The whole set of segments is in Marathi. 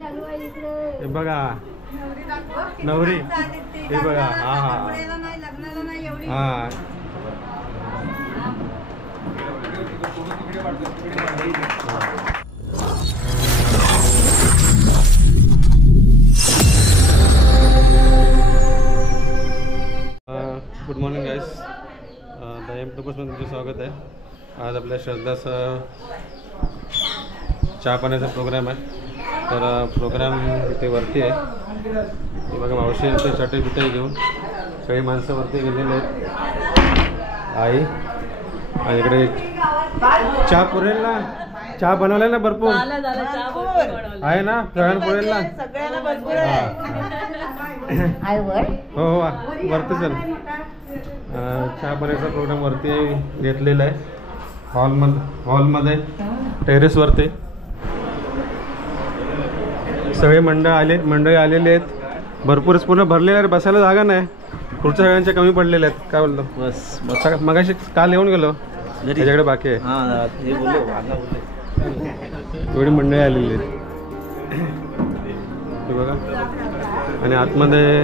हे बघा नवरी, हे बघा. हा हा हा good morning guys, the M टूपर्समध्ये तुमचं स्वागत आहे. आज आपल्या श्रद्धाचा चहा पाण्याचा प्रोग्राम आहे. तर प्रोग्राम इथे वरती आहे. हे बघा मावशी इथे चटई बिटई घेऊन सगळी माणसं वरती गेलेले आहेत. आई आणि इकडे चहा पुरेल ना, चहा बनवलाय ना भरपूर आहे ना, सगळ्यांना पुरेल ना. हो हो वरती चल. चहा पाण्याचा प्रोग्राम वरती घेतलेला आहे हॉलमध्ये टेरेसवरती. सगळे मंडळी आलेले आहेत. भरपूर पूर्ण भरलेले आहे, बसायला जागा नाही. पुढच्या सगळ्यांच्या कमी पडलेल्या आहेत. काय बोलतो बस मगाशी काल येऊन गेलो त्याच्याकडे बाकी आहे. एवढी मंडळी आलेली आहेत हे बघा. आणि आतमध्ये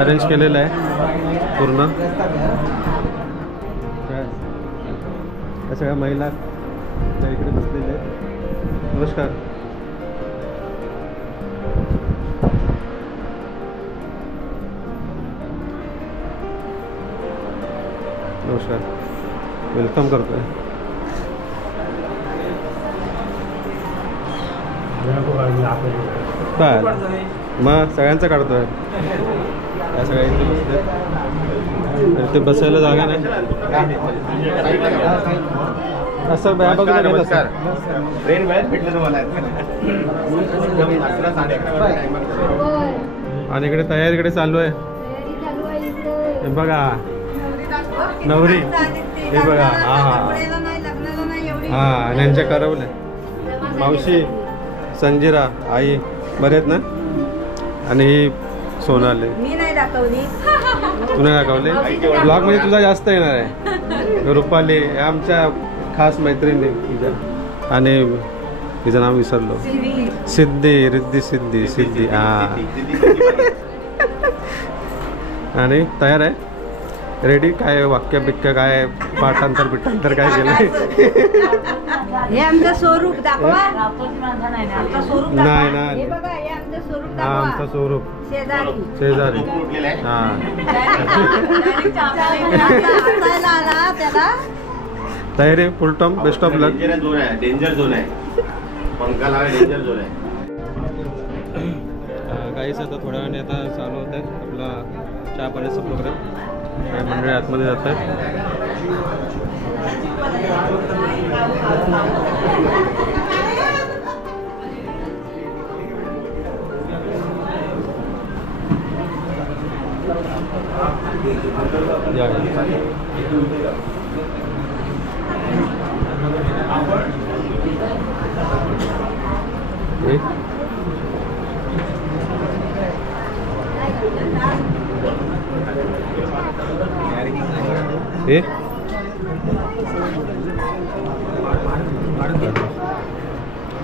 अरेंज केलेलं आहे पूर्ण. या सगळ्या महिला इकडे बसलेल्या आहेत. नमस्कार. नमस्कार, वेलकम करतोय. काय मग सगळ्यांचं काढतोय. या सगळ्या इथे बसले, ते बसायला जागा नाही. असं बॅ बघा आणि इकडे तयारी इकडे चालू आहे. हे बघा नवरी, हे बघा. हा हा हा आणि यांच्या करवले मावशी, संजिरा, आई बरे आहेत ना. आणि ही सोनाली. मी नाही दाखवली, तू नाही दाखवले. ब्लॉग मध्ये तुझा जास्त येणार आहे. रुपाली आमच्या खास मैत्रिणी तिच्या, आणि तिचं नाव विसरलो. सिद्धी हा. आणि तयार आहे, रेडी. काय वाक्य बिक्य काय पाठांतर काय केलं. हे आमचं स्वरूप दाखवा. नाही नाही, हा आमचं स्वरूप शेजारी. हा तयारी फुल Tom. Best of luck. Danger zone आहे, पंखा लावा. डेंजर झोन आहे. काहीच आता थोड्या वेळाने आता चालू होत आहे आपला चहा पाण्याचा प्रोग्राम. काही मंडळी आतमध्ये जात आहेत.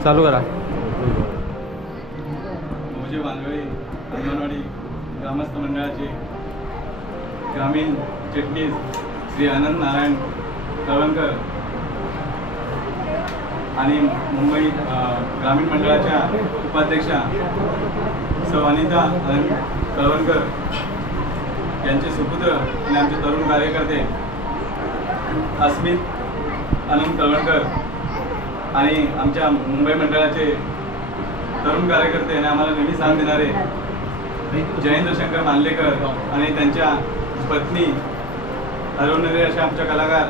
चालू करा. मुझे वानवडी अंगणवाडी ग्रामस्थ मंडळाचे ग्रामीण चिटणीस श्री आनंद नारायण कळवणकर आणि मुंबई ग्रामीण मंडळाच्या उपाध्यक्षा सौ अनिता आनंद कळवणकर यांचे सुपुत्र आणि आमचे तरुण कार्यकर्ते अस्मित आनंद कळवणकर आणि आमच्या मुंबई मंडळाचे तरुण कार्यकर्ते आणि आम्हाला नेहमी साथ देणारे जयेंद्र शंकर मानलेकर आणि त्यांच्या पत्नी अरुणरे अशा आमच्या कलाकार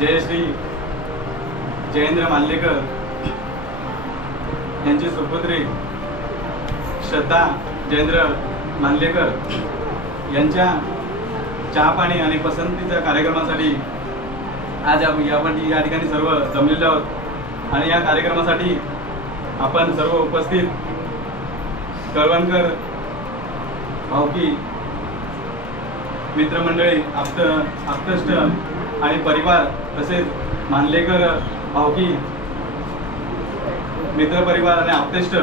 जयश्री जयेंद्र मानलेकर यांची सुपुत्री श्रद्धा जयेंद्र मानलेकर यांच्या चहा पाणी आणि पसंतीच्या कार्यक्रमासाठी आज आपण या ठिकाणी सर्व जमलेलो आहोत. आणि या कार्यक्रमासाठी आपण सर्व उपस्थित कळवणकर भावकी मित्रमंडळी आप्तष्ट आणि परिवार तसेच मानलेकर भावकी मित्रपरिवार आणि आप्तेष्ट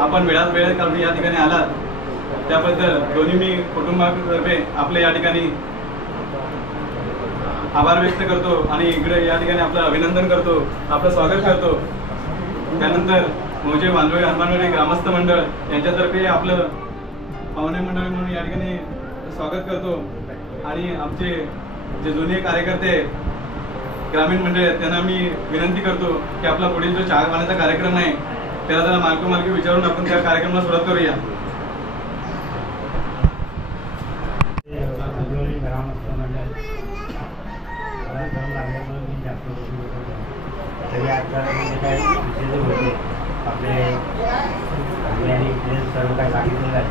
आपण वेळात वेळेत काढून या ठिकाणी आलात त्याबद्दल दोन्ही मी कुटुंबातर्फे आपले या ठिकाणी आभार व्यक्त करतो आणि इकडे या ठिकाणी आपलं अभिनंदन करतो, आपलं स्वागत करतो. त्यानंतर मोजे वांजोळी हनुमानवाडी ग्रामस्थ मंडळ यांच्यातर्फे आपलं पाहुणे मंडळ म्हणून या ठिकाणी स्वागत करतो. आणि आमचे जे जुने कार्यकर्ते ग्रामीण मंडळ आहेत त्यांना मी विनंती करतो की आपला पुढील जो चहा पाण्याचा कार्यक्रम आहे त्याला जरा मालकी विचारून आपण त्या कार्यक्रमाला सुरुवात करूया. आपले सर्व काही सांगितलेलं आहे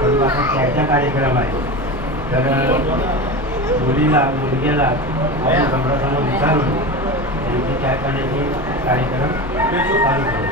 परंतु आता त्याचा कार्यक्रम आहे तर मुलग्याला आपण समोरासमोर विचारून त्यांची चहा करण्याची कार्यक्रम चालू करू.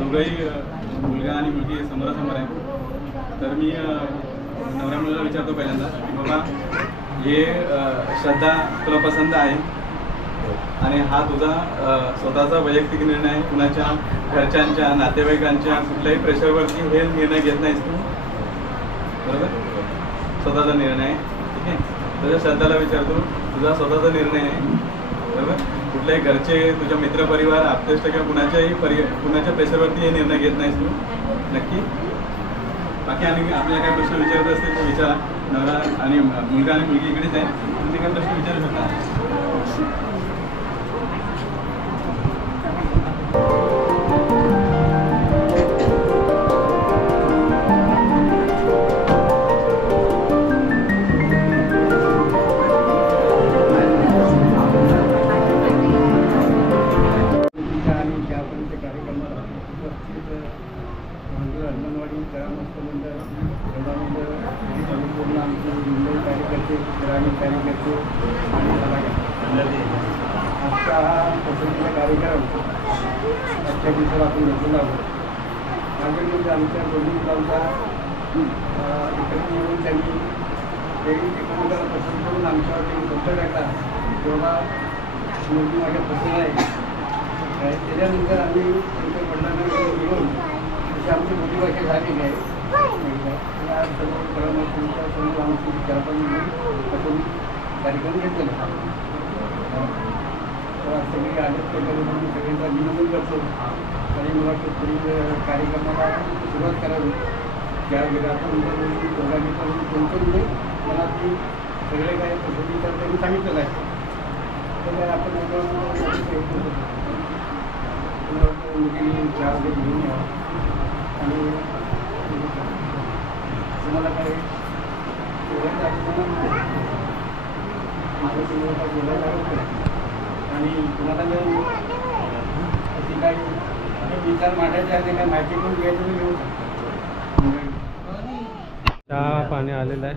मुलगा आणि मुलगी समोरासमोर आहे तर मी नवऱ्या मुलाला विचारतो पहिल्यांदा की बाबा हे श्रद्धा तुला पसंत आहे आणि हा तुझा स्वतःचा वैयक्तिक निर्णय आहे, कुणाच्या घरच्यांच्या नातेवाईकांच्या कुठल्याही प्रेशरवरती हे निर्णय घेत नाहीस तू, बरोबर? स्वतःचा निर्णय आहे, ठीक आहे. तुझ्या श्रद्धाला विचारतो तुझा स्वतःचा निर्णय आहे, बरोबर? कुठल्याही घरचे तुझ्या मित्रपरिवार आप्तेष्ट किंवा कुणाच्या प्रेशरवरती हे निर्णय घेत नाहीस तू, नक्की? बाकी आणि आपल्याला काही प्रश्न विचारत असतील तर विचारा. नवरा आणि मुलगा आणि मुलगी इकडेच आहे, तुम्ही काही प्रश्न विचारू शकता. हनुमानवाडी ग्रामस्थ मंडळ आमचे मुंबई कार्यकर्ते ग्रामीण कार्यकर्ते आणि आजचा हा पसंतीचा कार्यक्रम आजच्या दिवसाला आपण घेतलेला आहोत. मागील म्हणजे आमच्या दोन्ही मुलांचा एकत्र येऊन त्यांनी एकमेकाला पसंत करून आमच्यावर शब्द टाकला तेवढा मुलगी माझ्या पसंत आहे. त्याच्यानंतर आम्ही त्यांच्या वडिलांना मिळून अशी आमची मोठी झालेली आहे. या सर्व परामर्शांचा सर्व आमची विचारपण आपण कार्यक्रम घेतलेला तर आज सगळे आले त्याच्याकडे मी सगळ्यांचं अभिनंदन करतो आणि मला वाटतं पुढील कार्यक्रमाला सुरुवात करावी. ज्या घरातून दोघांनी करून कोणतं मला ती सगळे काय पद्धतीचं त्यांनी सांगितलेलं आहे तर आपण मुली चहा घेऊन यावा आणि तुम्हाला काही माझं तुम्हाला काय बोलायला लागत आणि तुम्हाला जर अशी काही विचार मांडायचे आहे काही माहिती पण घ्यायचं तर घेऊ शकतो. चहा पाणी आलेलं आहे.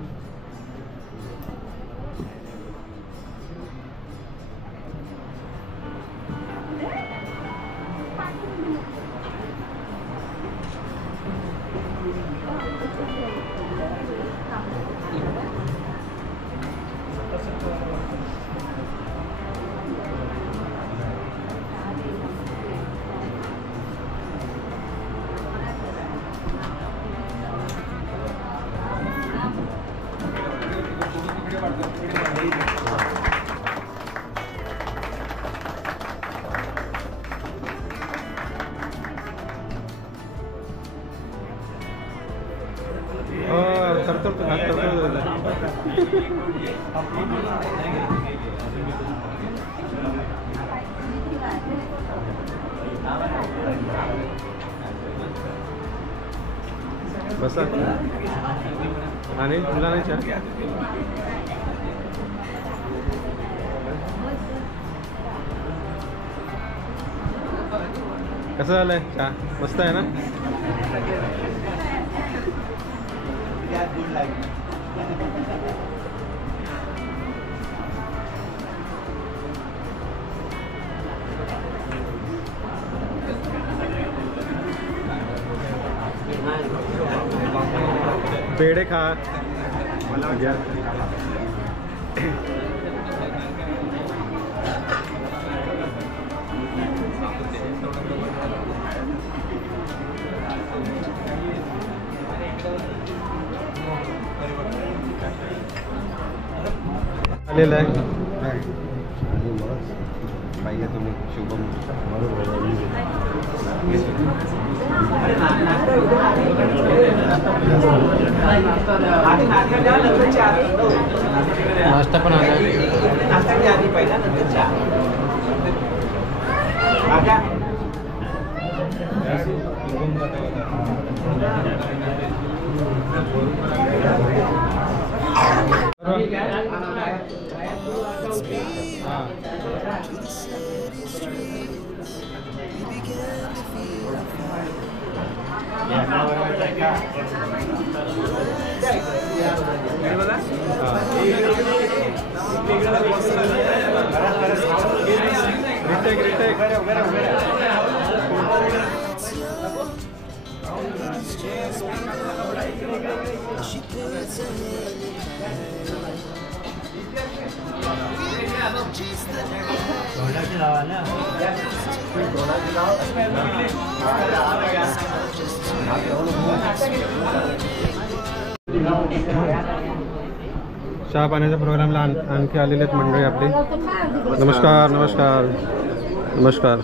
बसा. आणि तुला नाही चहा? कसं झालंय चहा? मस्त आहे ना? पेढे खा. घ्या. आलेलं आहे. पाहिजे तुम्ही शुभम नाश्ता पण आला. चहा पाण्याच्या प्रोग्रामला आणखी आलेले आहेत मंडळी आपली. नमस्कार नमस्कार नमस्कार.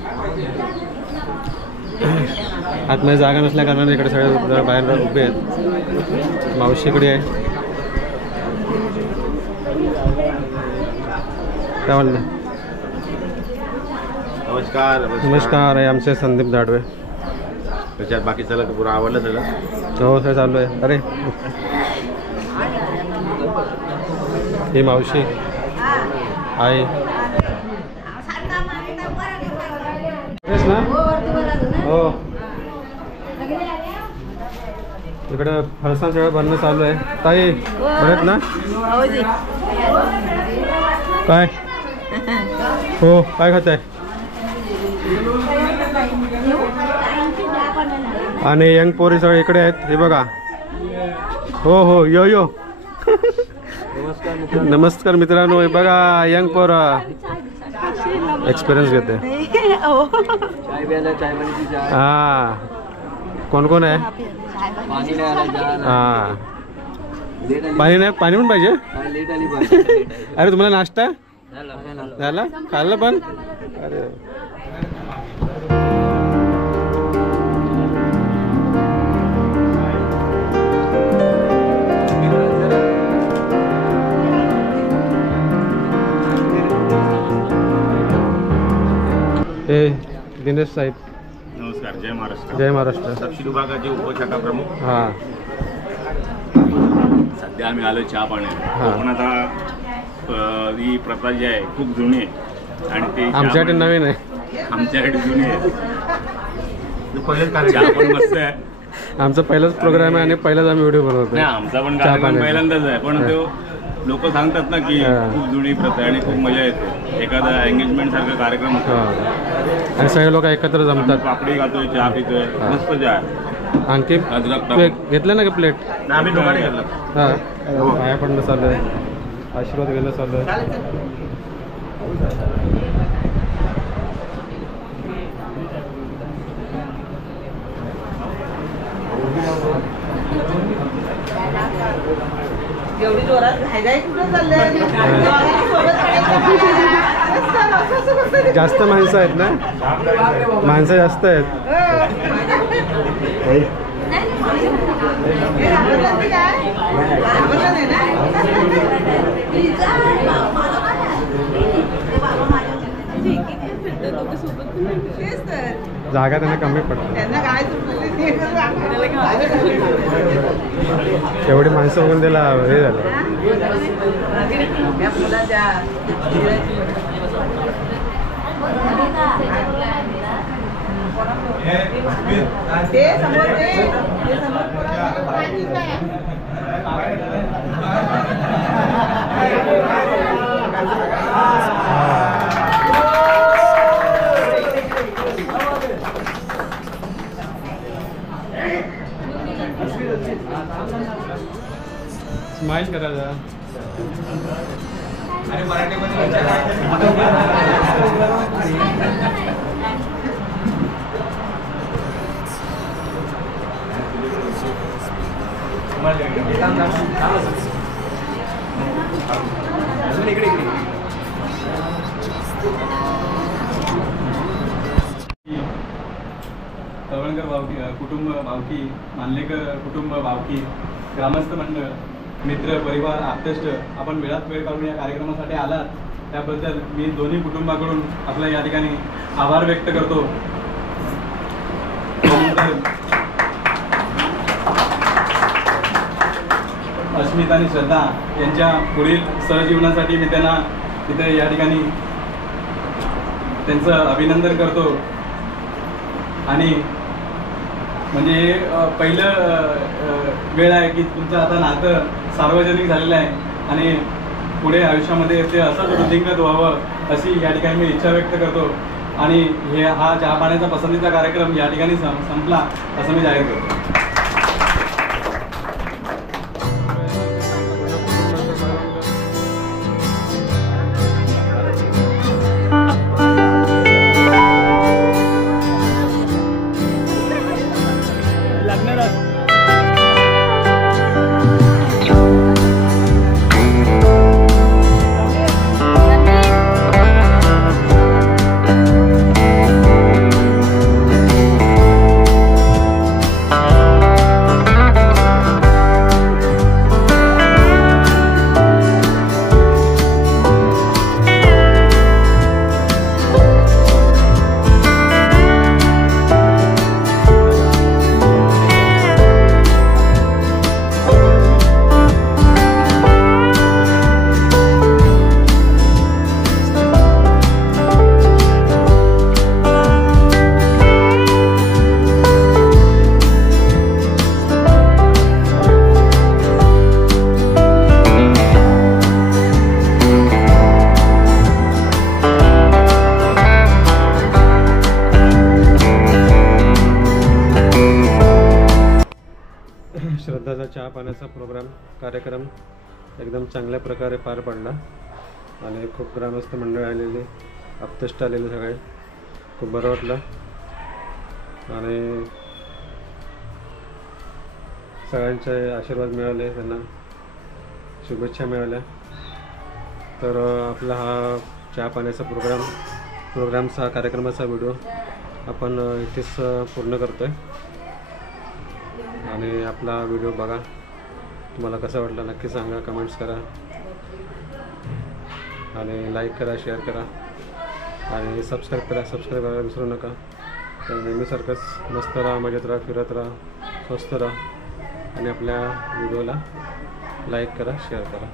आतमध्ये जागा नसल्या कारणाने इकडे सगळे बाहेर उभे आहेत. मावशीकडे आहे. काय म्हणलं? नमस्कार नमस्कार. आहे आमचे संदीप दाडवे. त्याच्यात बाकी सगळं पुरं आवडलं सगळं. हो सर चालू आहे. अरे ही मावशी आई ना. हो इकडे फरसाण सगळं बनणं चालू आहे. ताई बरेत ना? काय हो काय खात आहे? आणि यंग पोरी सगळे इकडे आहेत. हे बघा. हो हो यो यो. नमस्कार मित्रांनो. हे बघा यंग पोर एक्सपिरियन्स घेते. हा कोण कोण आहे? हा पाणी नाही. पाणी पण पाहिजे. अरे तुम्हाला नाश्ता झाला? खाल्लं पण? अरे ए दिनेश साहेब नमस्कार. जय महाराष्ट्र. जय महाराष्ट्र. दक्षिण विभागाचे उपशाखा प्रमुख. हां सध्या आम्ही आलो चहा पाण्यात. हा. कोकणात ही प्रथा जी आहे खूप जुनी आहे आणि ते आमच्यासाठी नवीन आहे. आमच्यासाठी जुनी आहे. पहिलेच चहा कार्यक्रम पण मस्त आहे. आमचा पहिलाच प्रोग्राम आहे आणि पहिलाच आम्ही व्हिडिओ बनवतो. नाही आमचा पण चहा कार्यक्रम पाण्याचा. पहिल्यांदाच आहे पण तो लोक सांगतात ना की हा. खूप जुनी प्रथा आहे आणि खूप मजा येते. एखादा एंगेजमेंट सारखा कार्यक्रम होतो. हां आणि सगळे लोक एकत्र आम्ही जमतात. पापडी खातोय चहा पितोय हा. मस्त चहा आहे. आणखी अद्रक टाकून. प्लेट घेतलं ना का प्लेट? आम्ही दोघांनी घेतलं. हां पाया पडणं चालू आहे. आशीर्वाद घेणं चालू आहे. एवढी जोरात घायघाई कुठं चाललंय? जास्त माणसं आहेत ना? माणसं जास्त आहेत. तेच तर. जागा त्यांना कमी पडतात. त्यांना काय सुटलेली ते एवढी माणसं होऊन त्याला हे झालं. या मुलाच्या ते समोर ते समोर स्माइल करा जरा. आणि मराठीमध्ये तळवणकर भावकी कुटुंब भावकी, मानलेकर कुटुंब भावकी, ग्रामस्थ मंडळ, मित्र परिवार आप्तेष्ट, आपण वेळात वेळ काढून या कार्यक्रमासाठी आलात त्याबद्दल मी दोन्ही कुटुंबाकडून आपल्या या ठिकाणी आभार व्यक्त करतो. अस्मिता आणि श्रद्धा यांच्या पुढील सहजीवनासाठी मी त्यांना तिथे या ठिकाणी त्यांचं अभिनंदन करतो. आणि म्हणजे पहिलं वेळ आहे की तुमचं आता नातं सार्वजनिक झालेलं आहे आणि पुढे आयुष्यामध्ये ते असंच वृद्धिंगत व्हावं अशी या ठिकाणी मी इच्छा व्यक्त करतो. आणि हा चहा पाण्याचा पसंतीचा कार्यक्रम या ठिकाणी संपला असं मी जाहीर करतो. श्रद्धाचा चहा पाण्याचा कार्यक्रम एकदम चांगल्या प्रकारे पार पडला आणि खूप ग्रामस्थ मंडळ आलेले, आप्तेष्ट आलेले सगळे, खूप बरं वाटलं आणि सगळ्यांचे आशीर्वाद मिळाले, त्यांना शुभेच्छा मिळाल्या. तर आपला हा चहा पाण्याचा प्रोग्रामचा कार्यक्रमाचा व्हिडिओ आपण इथेच पूर्ण करतो आहे. आणि आपला व्हिडिओ बघा, तुम्हाला कसा वाटला नक्की सांगा, कमेंट्स करा आणि लाईक करा, शेअर करा आणि सबस्क्राईब करायला विसरू नका. तर नेहमीसारखंच मस्त राहा, मजेत राहा, फिरत राहा, स्वस्त राहा आणि आपल्या व्हिडिओला लाईक करा, शेअर करा.